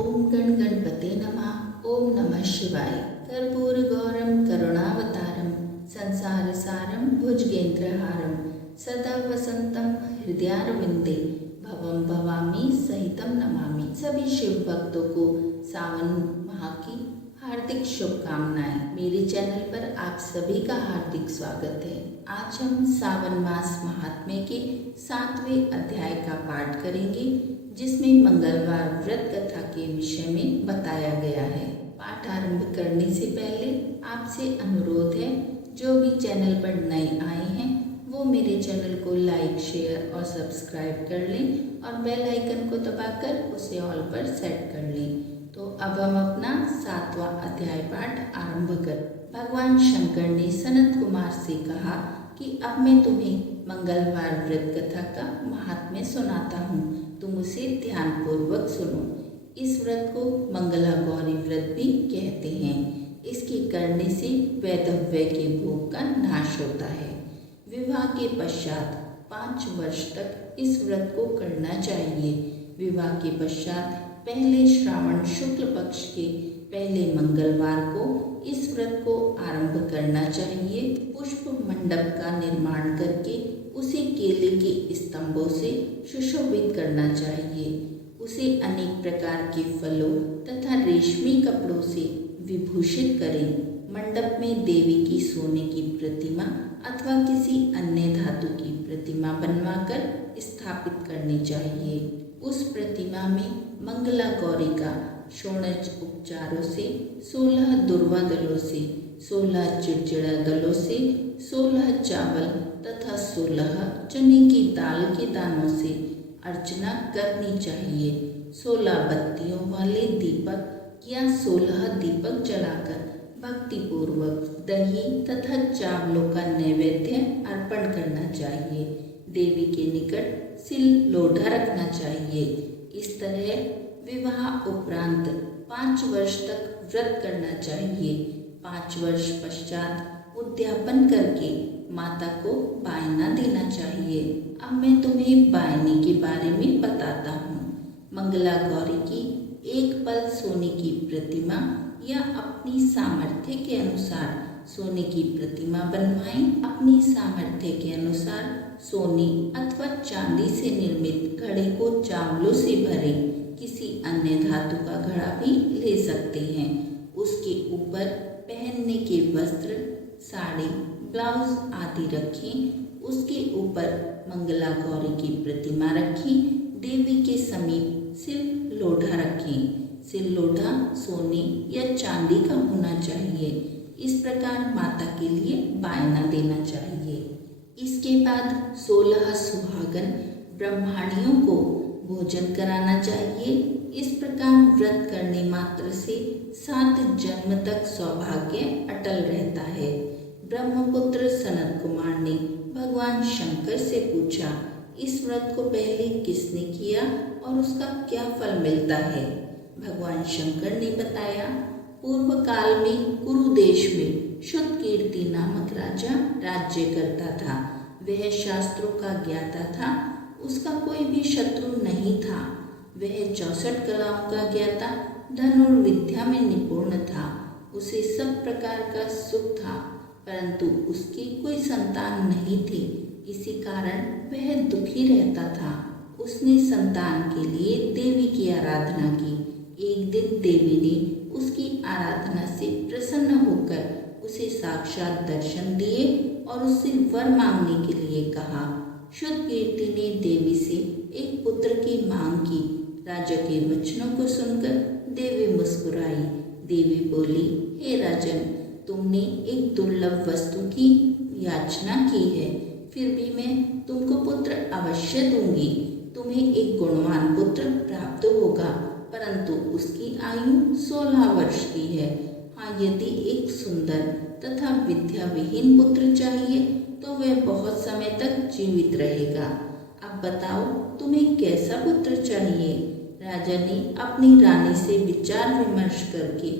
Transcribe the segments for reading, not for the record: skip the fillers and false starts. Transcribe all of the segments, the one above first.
ओम गण गणपते नमः। ओम नमः शिवाय। कर्पूरगौरम करुणावतारम संसार सारम भुजगेंद्रहारम सदा वसंतम हृदयारविंदे भवम भवामी सहितम नमामि। सभी शिव भक्तों को सावन माह की हार्दिक शुभकामनाएं। मेरे चैनल पर आप सभी का हार्दिक स्वागत है। आज हम सावन मास महात्म्य के 7वें अध्याय का पाठ करेंगे, जिसमें मंगलवार व्रत कथा के विषय में बताया गया है। पाठ आरंभ करने से पहले आपसे अनुरोध है, जो भी चैनल पर नए आए हैं वो मेरे चैनल को लाइक, शेयर और सब्सक्राइब कर लें और बेल आइकन को दबाकर उसे ऑल पर सेट कर लें। तो अब हम अपना 7वां अध्याय पाठ आरंभ कर। भगवान शंकर ने सनत कुमार से कहा कि अब मैं तुम्हें मंगलवार व्रत कथा का महात्म्य सुनाता हूँ, तुम उसे ध्यानपूर्वक सुनो। इस व्रत को मंगला गौरी व्रत भी कहते हैं। इसके करने से वैधव्य के भोग का नाश होता है। विवाह के पश्चात 5 वर्ष तक इस व्रत को करना चाहिए। विवाह के पश्चात पहले श्रावण शुक्ल पक्ष के पहले मंगलवार को इस व्रत को आरंभ करना चाहिए। पुष्प मंडप का निर्माण करके उसे केले के स्तंभों से सुशोभित करना चाहिए। उसे अनेक प्रकार के फलों तथा रेशमी कपड़ों से विभूषित करें। मंडप में देवी की सोने की प्रतिमा अथवा किसी अन्य धातु की प्रतिमा बनवाकर स्थापित करनी चाहिए। उस प्रतिमा में मंगला गौरी का षोडश उपचारों से, 16 दुर्वा दलों से, 16 चिड़चिड़ा दलों से, 16 चावल तथा 16 चने की दाल के दानों से अर्चना करनी चाहिए। 16 बत्तियों वाले दीपक या 16 दीपक जलाकर भक्तिपूर्वक दही तथा चावलों का नैवेद्य अर्पण करना चाहिए। देवी के निकट सिल लोढ़ा रखना चाहिए। इस तरह विवाह उपरांत 5 वर्ष तक व्रत करना चाहिए। 5 वर्ष पश्चात उद्यापन करके माता को बायना देना चाहिए। अब मैं तुम्हें बायने के बारे में बताता हूँ। मंगला गौरी की एक पल सोने की प्रतिमा या अपनी सामर्थ्य के अनुसार सोने की प्रतिमा बनवाएं। अपनी सामर्थ्य के अनुसार सोने अथवा चांदी से निर्मित घड़े को चावलों से भरें। किसी अन्य धातु का घड़ा भी ले सकते हैं। उसके ऊपर पहनने के वस्त्र, साड़ी, ब्लाउज आदि रखें। उसके ऊपर मंगला गौरी की प्रतिमा रखें। देवी के समीप सिल लोढ़ा रखें। सिल लोढ़ा सोने या चांदी का होना चाहिए। इस प्रकार माता के लिए बायना देना चाहिए। इसके बाद 16 सुहागन ब्रह्मणियों को भोजन कराना चाहिए। इस प्रकार व्रत करने मात्र से 7 जन्म तक सौभाग्य अटल रहता है। ब्रह्मपुत्र सनत कुमार ने भगवान शंकर से पूछा, इस व्रत को पहले किसने किया और उसका क्या फल मिलता है? भगवान शंकर ने बताया, पूर्व काल में कुरु देश में शुद्धकीर्ति नामक राजा राज्य करता था। वह शास्त्रों का ज्ञाता था। उसका कोई भी शत्रु नहीं था। वह 64 कलाओं का ज्ञाता, धनुर्विद्या में निपुण था। उसे सब प्रकार का सुख था, परंतु उसकी कोई संतान नहीं थी। इसी कारण वह दुखी रहता था। उसने संतान के लिए देवी की आराधना की। एक दिन देवी ने उसकी आराधना से प्रसन्न होकर उसे साक्षात दर्शन दिए और उससे वर मांगने के लिए कहा। शुद्धकीर्ति ने देवी से एक पुत्र की मांग की। राजा के वचनों को सुनकर देवी मुस्कुराई। देवी बोली, हे राजन, तुमने एक दुर्लभ वस्तु की याचना की है, फिर भी मैं तुमको पुत्र अवश्य दूंगी। तुम्हें एक गुणवान पुत्र प्राप्त होगा, परंतु उसकी आयु 16 वर्ष की है। हाँ, यदि एक सुंदर तथा विद्याविहीन पुत्र चाहिए तो वह बहुत समय तक जीवित रहेगा। अब बताओ, तुम्हें कैसा पुत्र चाहिए? राजा ने अपनी रानी से विचार विमर्श करके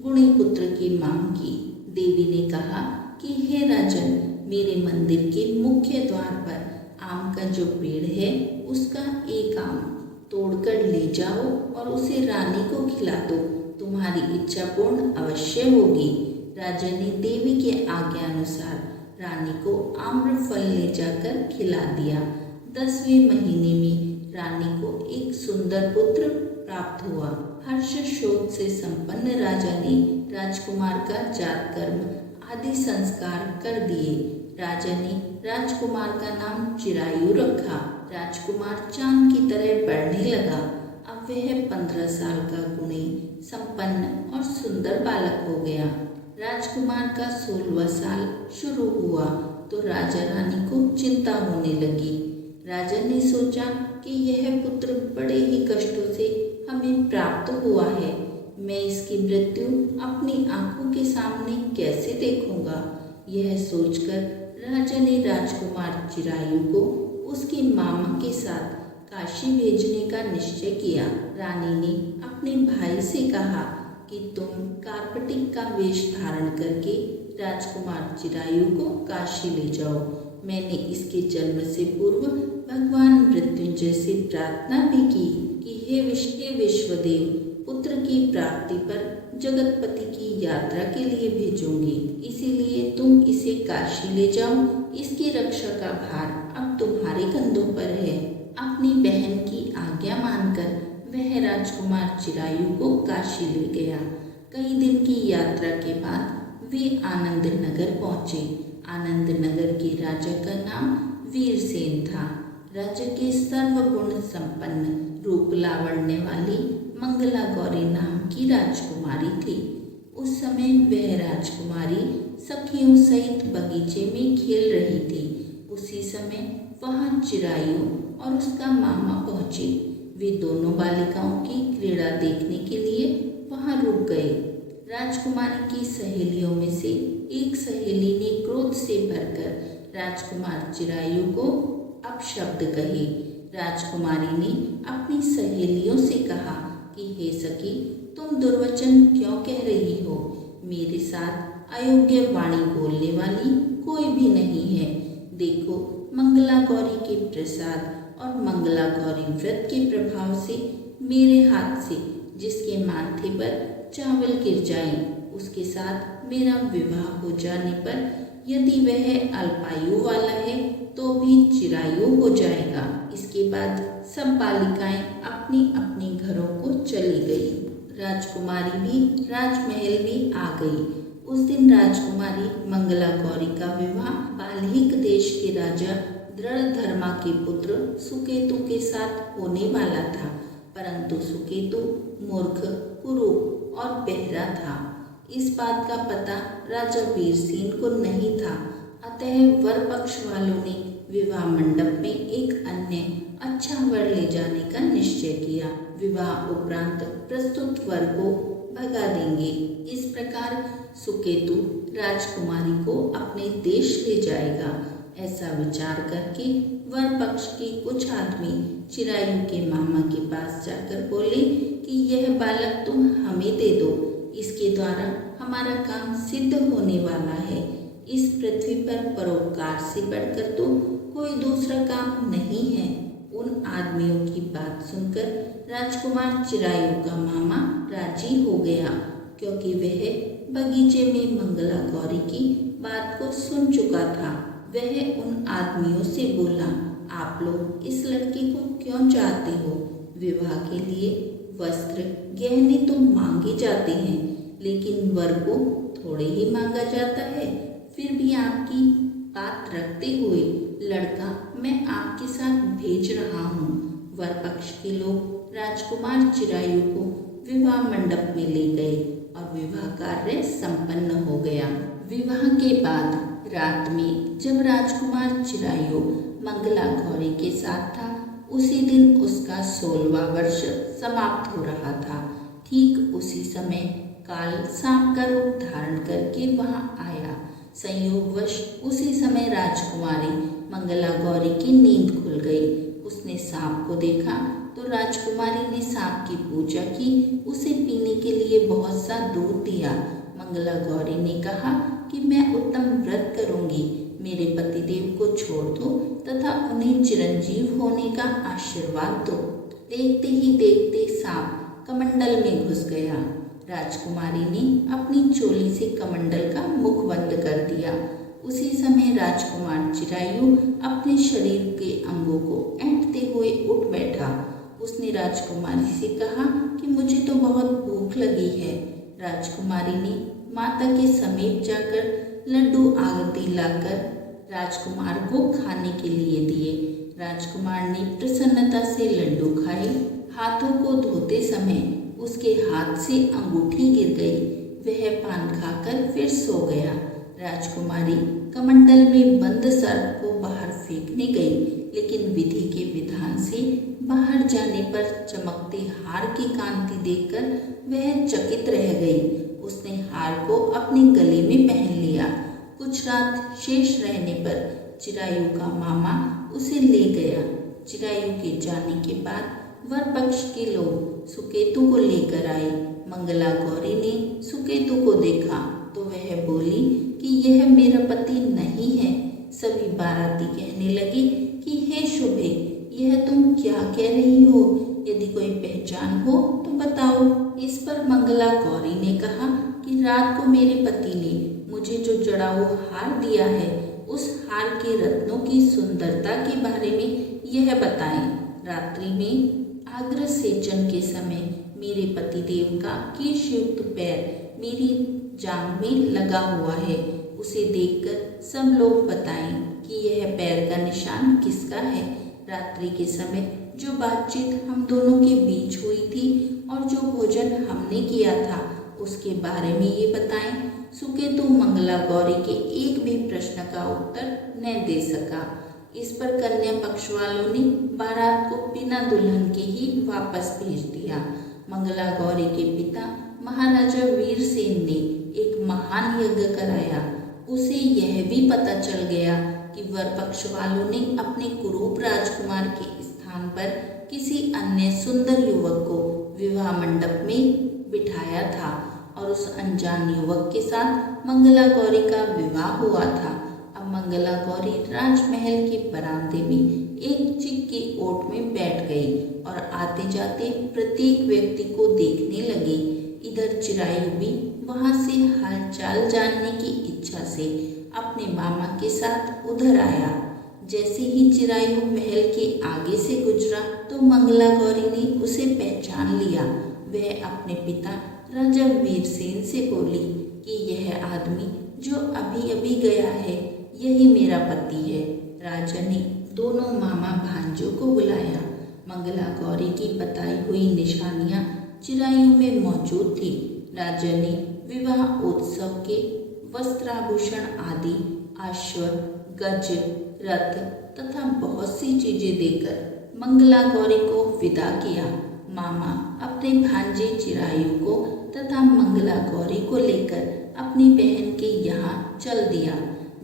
गुणी पुत्र की मांग की। देवी ने कहा कि हे राजन, मेरे मंदिर के मुख्य द्वार पर आम का जो पेड़ है उसका एक आम तोड़कर ले जाओ और उसे रानी को खिला दो, तुम्हारी इच्छा पूर्ण अवश्य होगी। राजा ने देवी के आज्ञा अनुसार रानी को आम्रफल ले जाकर खिला दिया। 10वें महीने में रानी को एक सुंदर पुत्र प्राप्त हुआ। हर्ष शोक से संपन्न राजा ने राजकुमार का जात कर्म आदि संस्कार कर दिए। राजा ने राजकुमार का नाम चिरायु रखा। राजकुमार चांद की तरह बढ़ने लगा। अब वह 15 साल का गुणी संपन्न और सुंदर बालक हो गया। राजकुमार का 16वां साल शुरू हुआ तो राजा रानी को चिंता होने लगी। राजा ने सोचा कि यह पुत्र बड़े ही कष्टों से हमें प्राप्त हुआ है, मैं इसकी मृत्यु अपनी आंखों के सामने कैसे देखूंगा। यह सोचकर राजा ने राजकुमार चिरायु को उसके मामा के साथ काशी भेजने का निश्चय किया। रानी ने अपने भाई से कहा कि तुम कार्पटिक का वेश धारण करके राजकुमार चिरायु को काशी ले जाओ। मैंने इसके जन्म से पूर्व भगवान मृत्युंजय से प्रार्थना भी की कि हे विश्वदेव, पुत्र की प्राप्ति पर जगतपति की यात्रा के लिए भेजूंगी, इसीलिए तुम इसे काशी ले जाओ। इसकी रक्षा का भार अब तुम्हारे कंधों पर है। अपनी बहन की आज्ञा मानकर वह राजकुमार चिरायु को काशी ले गया। कई दिन की यात्रा के बाद वे आनंद नगर पहुँचे। आनंद नगर के राजा का नाम वीरसेन था। राजा के सर्वगुण संपन्न रूप लावण्य वाली मंगला गौरी नाम की राजकुमारी थी। उस समय वह राजकुमारी सखियों सहित बगीचे में खेल रही थी। उसी समय वहां चिरायु और उसका मामा पहुंचे। वे दोनों बालिकाओं की क्रीड़ा देखने के लिए वहां रुक गए। राजकुमारी की सहेलियों में से एक सहेली ने क्रोध से भरकर राजकुमार चिरायु को अपशब्द कहे। राजकुमारी ने अपनी सहेलियों से कहा कि हे सखी, तुम दुर्वचन क्यों कह रही हो। मेरे साथ अयोग्य वाणी बोलने वाली कोई भी नहीं है। देखो, मंगला गौरी के प्रसाद और मंगला गौरी व्रत के प्रभाव से मेरे हाथ से जिसके माथे पर चावल गिर जाए, उसके साथ मेरा विवाह हो जाने पर यदि वह अल्पायु वाला है तो भी चिरायु हो जाएगा। इसके बाद सब बालिकाएं अपनी अपनी घरों को चली गई। राजकुमारी भी राजमहल में आ गई। उस दिन राजकुमारी मंगला गौरी का विवाह बाल्हिक देश के राजा दृढ़धर्मा के पुत्र सुकेतु के साथ होने वाला था, परंतु सुकेतु मूर्ख, कुरूप और बहरा था। इस बात का पता राजा वीरसेन को नहीं था, अतः वर पक्ष वालों ने विवाह मंडप में एक अन्य अच्छा वर ले जाने का निश्चय किया। विवाह उपरांत प्रस्तुत वर को भगा देंगे। इस प्रकार सुकेतु राजकुमारी को अपने देश ले जाएगा। ऐसा विचार करके वर पक्ष के कुछ आदमी चिरायु के मामा के पास जाकर बोले कि यह बालक तुम हमें दे दो, इसके द्वारा हमारा काम सिद्ध होने वाला है। इस पृथ्वी पर परोपकार से बढ़कर तो कोई दूसरा काम नहीं है। उन आदमियों की बात सुनकर राजकुमार चिरायु का मामा राजी हो गया, क्योंकि वह बगीचे में मंगला गौरी की बात को सुन चुका था। वह उन आदमियों से बोला, आप लोग इस लड़की को क्यों चाहते हो? विवाह के लिए वस्त्र गहने तो मांगे जाते हैं, लेकिन वर को थोड़े ही मांगा जाता है। फिर भी आपकी बात रखते हुए लड़का मैं आपके साथ भेज रहा हूँ। वर पक्ष के लोग राजकुमार चिरायु को विवाह मंडप में ले गए और विवाह कार्य संपन्न हो गया। विवाह के बाद रात में जब राजकुमार चिरायु मंगला गौरी के साथ था, उसी दिन उसका 16वां वर्ष समाप्त हो रहा था। ठीक उसी समय काल सांप का रूप धारण करके वहां आया। संयोगवश उसी समय राजकुमारी मंगला गौरी की नींद खुल गई। उसने सांप को देखा तो राजकुमारी ने सांप की पूजा की, उसे पीने के लिए बहुत सा दूध दिया। मंगला गौरी ने कहा कि मैं उत्तम व्रत करूंगी, मेरे पतिदेव को छोड़ दो तथा उन्हें चिरंजीव होने का आशीर्वाद दो। देखते ही देखते सांप कमंडल में घुस गया। राजकुमारी ने अपनी चोली से कमंडल का मुख बंद कर दिया। उसी समय राजकुमार चिरायु अपने शरीर के अंगों को ऐंठते हुए उठ बैठा। उसने राजकुमारी से कहा कि मुझे तो बहुत भूख लगी है। राजकुमारी ने माता के समीप जाकर लड्डू आदि लाकर राजकुमार को खाने के लिए दिए। राजकुमार ने प्रसन्नता से लड्डू खाए। हाथों को धोते समय उसके हाथ से अंगूठी गिर गई। वह पान खाकर फिर सो गया। राजकुमारी कमंडल में बंद सर्प को बाहर फेंकने गई, लेकिन विधि के विधान से बाहर जाने पर चमकते हार की कांति देखकर वह चकित रह गई। उसने हार को अपने गले में पहन लिया। कुछ रात शेष रहने पर चिरायु का मामा उसे ले गया। चिरायु के जाने के बाद वर पक्ष के लोग सुकेतु को लेकर आए। मंगला गौरी ने सुकेतु को देखा तो वह बोली कि यह मेरा पति नहीं है। सभी बाराती कहने लगी कि हे शुभे, यह तुम क्या कह रही हो? यदि कोई पहचान हो तो बताओ। इस पर मंगला गौरी ने कहा कि रात को मेरे पति ने मुझे जो जड़ाऊ हार दिया है, उस हार के रत्नों की सुंदरता के बारे में यह बताएं। रात्रि में आग्रह सेचन के समय मेरे पतिदेव का केशयुक्त पैर मेरी जांघ में लगा हुआ है। उसे देखकर सब लोग बताएं कि यह पैर का निशान किसका है। रात्रि के समय जो बातचीत हम दोनों के बीच हुई थी और जो भोजन हमने किया था, उसके बारे में ये बताएं। सुकेतु मंगला गौरी के एक भी प्रश्न का उत्तर न दे सका। इस पर कन्या पक्ष वालों ने बारात को बिना दुल्हन के ही वापस भेज दिया। मंगला गौरी के पिता महाराजा वीरसेन ने एक महान यज्ञ कराया। उसे यह भी पता चल गया कि वर पक्ष वालों ने अपने कुरूप राजकुमार के स्थान पर किसी अन्य सुंदर युवक को विवाह मंडप में बिठाया था और उस अनजान युवक के साथ मंगला गौरी का विवाह हुआ था। अब मंगला गौरी राजमहल के बरामदे में एक चिक की ओट में बैठ गई और आते जाते प्रत्येक व्यक्ति को देखने लगी। इधर चिरायु भी वहां से हालचाल जानने की इच्छा से अपने मामा के साथ उधर आया। जैसे ही चिरायु महल के आगे से गुजरा तो मंगला गौरी ने उसे पहचान लिया। वह अपने पिता राजा वीरसेन से बोली कि यह आदमी जो अभी अभी गया है, यही मेरा पति है। राजा ने दोनों मामा भांजों को बुलाया। मंगला गौरी की बताई हुई निशानियां चिरायु में मौजूद थी। राजा ने विवाह उत्सव के वस्त्राभूषण आदि, अश्व, गज, रथ तथा बहुत सी चीजें देकर मंगला गौरी को विदा किया। मामा अपने भांजे चिरायु को तथा मंगला गौरी को लेकर अपनी बहन के यहाँ चल दिया।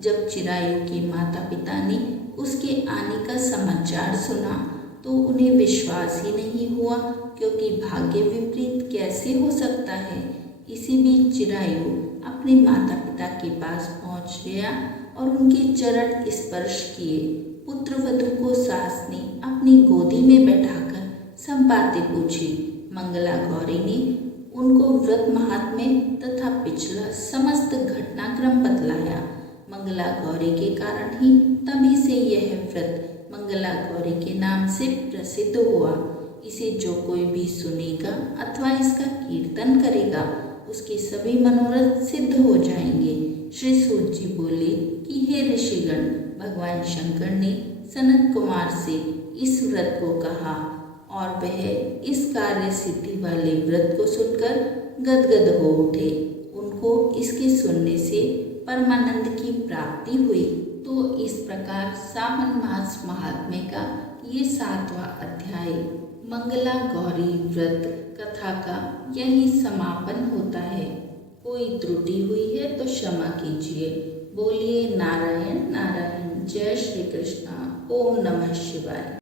जब चिरायु के माता पिता ने उसके आने का समाचार सुना तो उन्हें विश्वास ही नहीं हुआ, क्योंकि भाग्य विपरीत कैसे हो सकता है। इसी बीच चिरायु अपने माता पिता के पास पहुंच गया और उनके चरण स्पर्श किए। पुत्रवधू को सास ने अपनी गोदी में बैठाकर सब बातें पूछी। मंगला गौरी ने उनको व्रत महात्म्य तथा पिछला समस्त घटनाक्रम बतलाया। मंगला गौरी के कारण ही तभी से यह व्रत मंगला गौरी के नाम से प्रसिद्ध हुआ। इसे जो कोई भी सुनेगा अथवा इसका कीर्तन करेगा, उसके सभी मनोरथ सिद्ध हो जाएंगे। श्री सूत जी बोले कि हे ऋषिगण, भगवान शंकर ने सनत कुमार से इस व्रत को कहा और वह इस कार्य सिद्धि वाले व्रत को सुनकर गदगद हो उठे। उनको इसके सुनने से परमानंद की प्राप्ति हुई। तो इस प्रकार सावन मास महात्म्य का ये 7वां अध्याय मंगला गौरी व्रत कथा का यही समापन होता है। कोई त्रुटि हुई है तो क्षमा कीजिए। बोलिए नारायण नारायण। जय श्री कृष्ण। ओम नमः शिवाय।